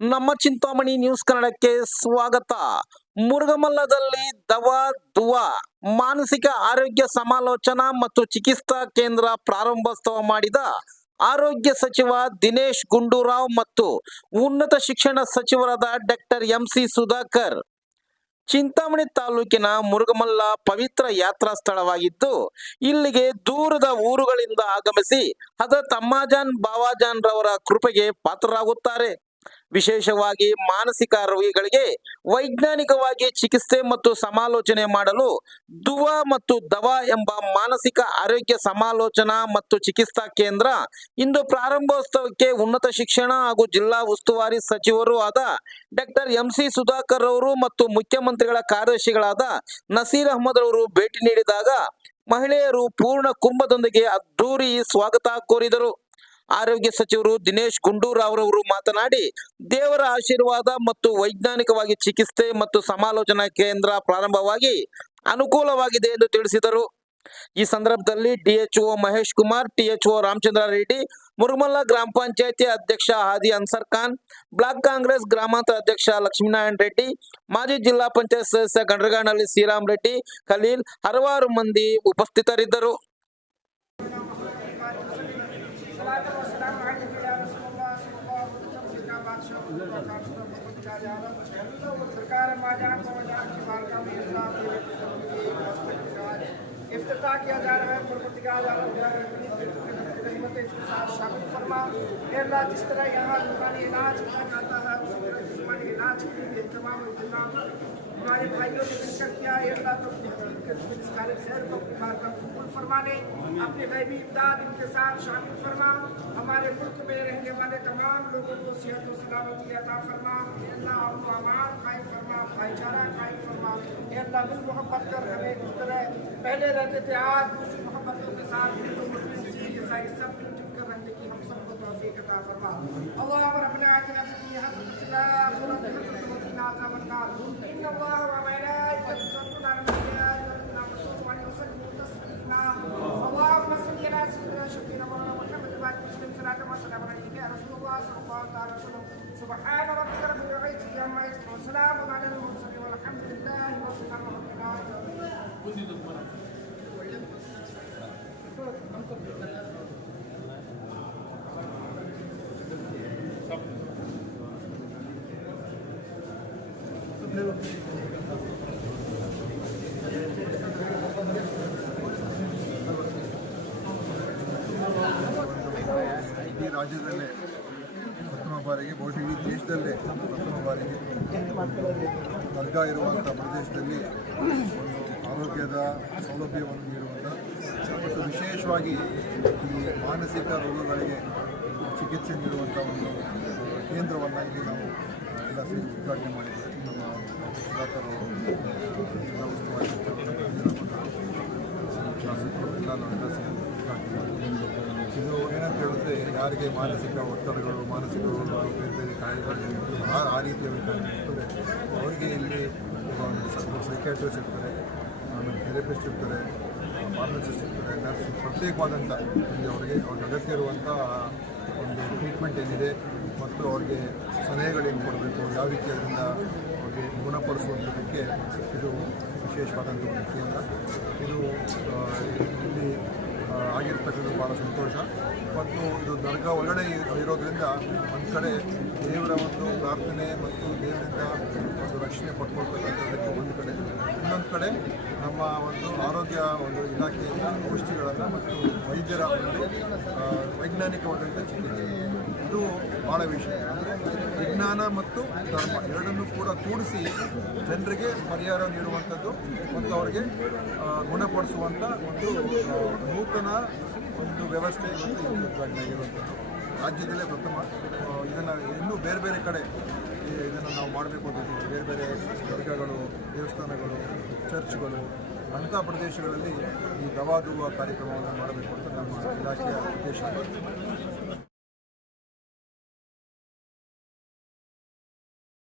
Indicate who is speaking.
Speaker 1: ನಮ್ಮ ಚಿಂತಾಮಣಿ ನ್ಯೂಸ್ ಕನ್ನಡಕ್ಕೆ ಸ್ವಾಗತ. ಮುರುಗಮಲ್ಲದಲ್ಲಿ ದವಾ ದುವಾ, ಮಾನಸಿಕ ಆರೋಗ್ಯ ಸಮಾಲೋಚನಾ ಮತ್ತು ಚಿಕಿತ್ಸಾ ಕೇಂದ್ರ ಪ್ರಾರಂಭೋತ್ಸವ ಮಾಡಿದ ಆರೋಗ್ಯ ಸಚಿವ ದಿನೇಶ್ ಗುಂಡೂರಾವ್ ಮತ್ತು ಉನ್ನತ ಶಿಕ್ಷಣ ಸಚಿವರಾದ doctor M C Sudhakar. Chintamani ತಾಲೂಕಿನ ಮುರುಗಮಲ್ಲ ಪವಿತ್ರ ಯಾತ್ರಾ ಸ್ಥಳವಾಗಿದ್ದು, ಇಲ್ಲಿಗೆ ದೂರದ ಊರುಗಳಿಂದ ಆಗಮಿಸಿ ಹದ ತಮ್ಮಾಜಾನ್ ಬಾವಾಜಾನ್ ರವರ ಕೃಪೆಗೆ ಪಾತ್ರರಾಗುತ್ತಾರೆ. ವಿಶೇಷವಾಗಿ ಮಾನಸಿಕ ರೋಗಿಗಳಿಗೆ ವೈಜ್ಞಾನಿಕವಾಗಿ ಚಿಕಿತ್ಸೆ ಮತ್ತು ಸಮಾಲೋಚನೆ ಮಾಡಲು ದುವಾ ಮತ್ತು ದವಾ ಎಂಬ ಮಾನಸಿಕ ಆರೋಗ್ಯ ಸಮಾಲೋಚನಾ ಮತ್ತು ಚಿಕಿತ್ಸಾ ಕೇಂದ್ರ ಇಂದು ಪ್ರಾರಂಭೋತ್ಸವಕ್ಕೆ ಉನ್ನತ ಶಿಕ್ಷಣ ಹಾಗೂ ಜಿಲ್ಲಾ ಉಸ್ತುವಾರಿ ಸಚಿವರೂ ಆದ ಡಾಕ್ಟರ್ ಎಂ ಸಿ ಸುಧಾಕರ್ ಅವರು ಮತ್ತು ಮುಖ್ಯಮಂತ್ರಿಗಳ ಕಾರ್ಯದರ್ಶಿಗಳಾದ ನಸೀರ್ ಅಹಮದ್ ಅವರು ಭೇಟಿ ನೀಡಿದಾಗ ಮಹಿಳೆಯರು ಪೂರ್ಣ ಕುಂಭದೊಂದಿಗೆ ಅದ್ದೂರಿ ಸ್ವಾಗತ ಕೋರಿದರು. ಆರೋಗ್ಯ ಸಚಿವರು ದಿನೇಶ್ ಗುಂಡೂರಾವ್ ರವರು ಮಾತನಾಡಿ, ದೇವರ ಆಶೀರ್ವಾದ ಮತ್ತು ವೈಜ್ಞಾನಿಕವಾಗಿ ಚಿಕಿತ್ಸೆ ಮತ್ತು ಸಮಾಲೋಚನಾ ಕೇಂದ್ರ ಪ್ರಾರಂಭವಾಗಿ ಅನುಕೂಲವಾಗಿದೆ ಎಂದು ತಿಳಿಸಿದರು. ಈ ಸಂದರ್ಭದಲ್ಲಿ ಡಿಎಚ್ಒ ಮಹೇಶ್ ಕುಮಾರ್, ಟಿಎಚ್ಒ ರಾಮಚಂದ್ರ ರೆಡ್ಡಿ, ಮುರುಮಲ್ಲ ಗ್ರಾಮ ಪಂಚಾಯತಿ ಅಧ್ಯಕ್ಷ ಹಾದಿ ಅನ್ಸರ್ ಖಾನ್, ಬ್ಲಾಕ್ ಕಾಂಗ್ರೆಸ್ ಗ್ರಾಮಾಂತರ ಅಧ್ಯಕ್ಷ ಲಕ್ಷ್ಮೀನಾರಾಯಣ ರೆಡ್ಡಿ, ಮಾಜಿ ಜಿಲ್ಲಾ ಪಂಚಾಯತ್ ಸದಸ್ಯ ಗಂಡ್ರಗಾನಹಳ್ಳಿ ಶ್ರೀರಾಮ್ ರೆಡ್ಡಿ, ಖಲೀಲ್ ಹಲವಾರು ಮಂದಿ ಉಪಸ್ಥಿತರಿದ್ದರು.
Speaker 2: सरकार माजान किया जा रहा है इसके साथ शामिल फरमा अल्लाह जिस तरह यहाँ रूहानी इलाज किया जाता है उसी तरह जिसमानी इलाज के लिए तमाम इंतज़ाम हमारे भाइयों ने मिलकर किया है अल्लाह तो इस कार्य खैर को कबूल फरमाने। अपने गैबी इमदाद इनके साथ शामिल फरमा। हमारे मुल्क में रहने वाले तमाम लोगों को सेहत और सलामती अता फरमा। अल्लाह व अमान कायम फरमा भाईचारा कायम फरमा। अल्लाह मिल मोहब्बत कर हमें जिस तरह पहले रहते थे आज दूसरी मोहब्बतों के साथ हिंदू मुस्लिम सिख ईसाई सब मिलजुल कर रहने की हम सबको तौफीक अता फरमा। अल्लाह रब्बना आतिना फ़ी दुनिया हसनतन व फिल رسول الله صلى الله عليه وسلم. سبحان ربك رب العزة عما يصفون. وسلام على المرسلين. والحمد لله رب
Speaker 3: العالمين. ರಾಜ್ಯದಲ್ಲೇ ಪ್ರಥಮ ಬಾರಿಗೆ ಬಹುಶಃ ಇಡೀ ದೇಶದಲ್ಲೇ ಪ್ರಥಮ ಬಾರಿಗೆ ವರ್ಗ ಇರುವಂಥ ಪ್ರದೇಶದಲ್ಲಿ ಒಂದು ಆರೋಗ್ಯದ ಸೌಲಭ್ಯವನ್ನು ನೀಡುವಂಥ ಮತ್ತು ವಿಶೇಷವಾಗಿ ಈ ಮಾನಸಿಕ ರೋಗಗಳಿಗೆ ಚಿಕಿತ್ಸೆ ನೀಡುವಂಥ ಒಂದು ಕೇಂದ್ರವನ್ನು ಇಲ್ಲಿ ನಾವು ಎಲ್ಲ ಸೇರಿ ಉದ್ಘಾಟನೆ ಮಾಡಿದ್ದೇವೆ. ನಮ್ಮ ಅವರು ಜಿಲ್ಲಾ ಉಸ್ತುವಾರಿ ಶಾಸಕರು, ಎಲ್ಲ ಇದು ಏನಂತ ಹೇಳಿದ್ರೆ ಯಾರಿಗೆ ಮಾನಸಿಕ ಒತ್ತಡಗಳು, ಮಾನಸಿಕ ಬೇರೆ ಬೇರೆ ಕಾಯಿಲೆಗಳು ಆ ರೀತಿಯ ಇರ್ತದೆ. ಅವರಿಗೆ ಇಲ್ಲಿ ಸೈಕ್ಯಾಟ್ರಿಸ್ಟ್ ಇರ್ತಾರೆ, ಆಮೇಲೆ ಥೆರಪಿಸ್ಟ್ ಇರ್ತಾರೆ ಫಾರ್ಮಸಿಸ್ಟ್ ಇರ್ತಾರೆ ನರ್ಸ್ ಪ್ರತ್ಯೇಕವಾದಂಥ ಇಲ್ಲಿ ಅವರಿಗೆ ಅವ್ರಿಗೆ ಅಗತ್ಯ ಇರುವಂಥ ಒಂದು ಟ್ರೀಟ್ಮೆಂಟ್ ಏನಿದೆ ಮತ್ತು ಅವ್ರಿಗೆ ಸಲಹೆಗಳೇನು ಕೊಡಬೇಕು, ಯಾವ ರೀತಿ ಅದರಿಂದ ಅವ್ರಿಗೆ ಗುಣಪಡಿಸುವಂಥದಕ್ಕೆ ಇದು ವಿಶೇಷವಾದಂಥ ಒಂದು ಕೇಂದ್ರ ಇದು ಆ, ಇಲ್ಲಿ ಆಗಿರ್ತಕ್ಕಂಥದ್ದು ಭಾಳ ಸಂತೋಷ. ಮತ್ತು ಇದು ದರ್ಗಾ ಒಳಗಡೆ ಇರೋದ್ರಿಂದ ಒಂದು ಕಡೆ ದೇವರ ಒಂದು ಪ್ರಾರ್ಥನೆ ಮತ್ತು ದೇವರಿಂದ ಒಂದು ರಕ್ಷಣೆ ಪಡ್ಕೊಳ್ತಕ್ಕಂಥದ್ದಕ್ಕೆ ಒಂದು ಕಡೆ. ಇನ್ನೊಂದು ಕಡೆ ನಮ್ಮ ಒಂದು ಆರೋಗ್ಯ ಒಂದು ಇಲಾಖೆಯಿಂದ ಔಷಧಿಗಳನ್ನು ಮತ್ತು ವೈದ್ಯರ ಒಂದು ವೈಜ್ಞಾನಿಕ ವೈಜ್ಞಾನಿಕವಾದಂಥ ಚಿಕಿತ್ಸೆ. ಇದು ಭಾಳ ವಿಷಯ ಅಂದರೆ ವಿಜ್ಞಾನ ಮತ್ತು ಧರ್ಮ ಎರಡನ್ನೂ ಕೂಡ ಕೂಡಿಸಿ ಜನರಿಗೆ ಪರಿಹಾರ ನೀಡುವಂಥದ್ದು ಮತ್ತು ಅವರಿಗೆ ಗುಣಪಡಿಸುವಂಥ ಒಂದು ನೂತನ ಒಂದು ವ್ಯವಸ್ಥೆ ಇವತ್ತು ಆಗಿರುವಂಥದ್ದು ರಾಜ್ಯದಲ್ಲೇ ಪ್ರಥಮ. ಇದನ್ನು ಇನ್ನೂ ಬೇರೆ ಬೇರೆ ಕಡೆ ಇದನ್ನು ನಾವು ಮಾಡಬೇಕು ಅಂತ ಬೇರೆ ಬೇರೆ ದರ್ಗಾಗಳು ದೇವಸ್ಥಾನಗಳು, ಚರ್ಚ್ಗಳು, ಅಂಥ ಪ್ರದೇಶಗಳಲ್ಲಿ ಈ ದವಾದುವ ಕಾರ್ಯಕ್ರಮವನ್ನು ಮಾಡಬೇಕು ಅಂತ ನಮ್ಮ ಇಲಾಖೆಯ ಉದ್ದೇಶ.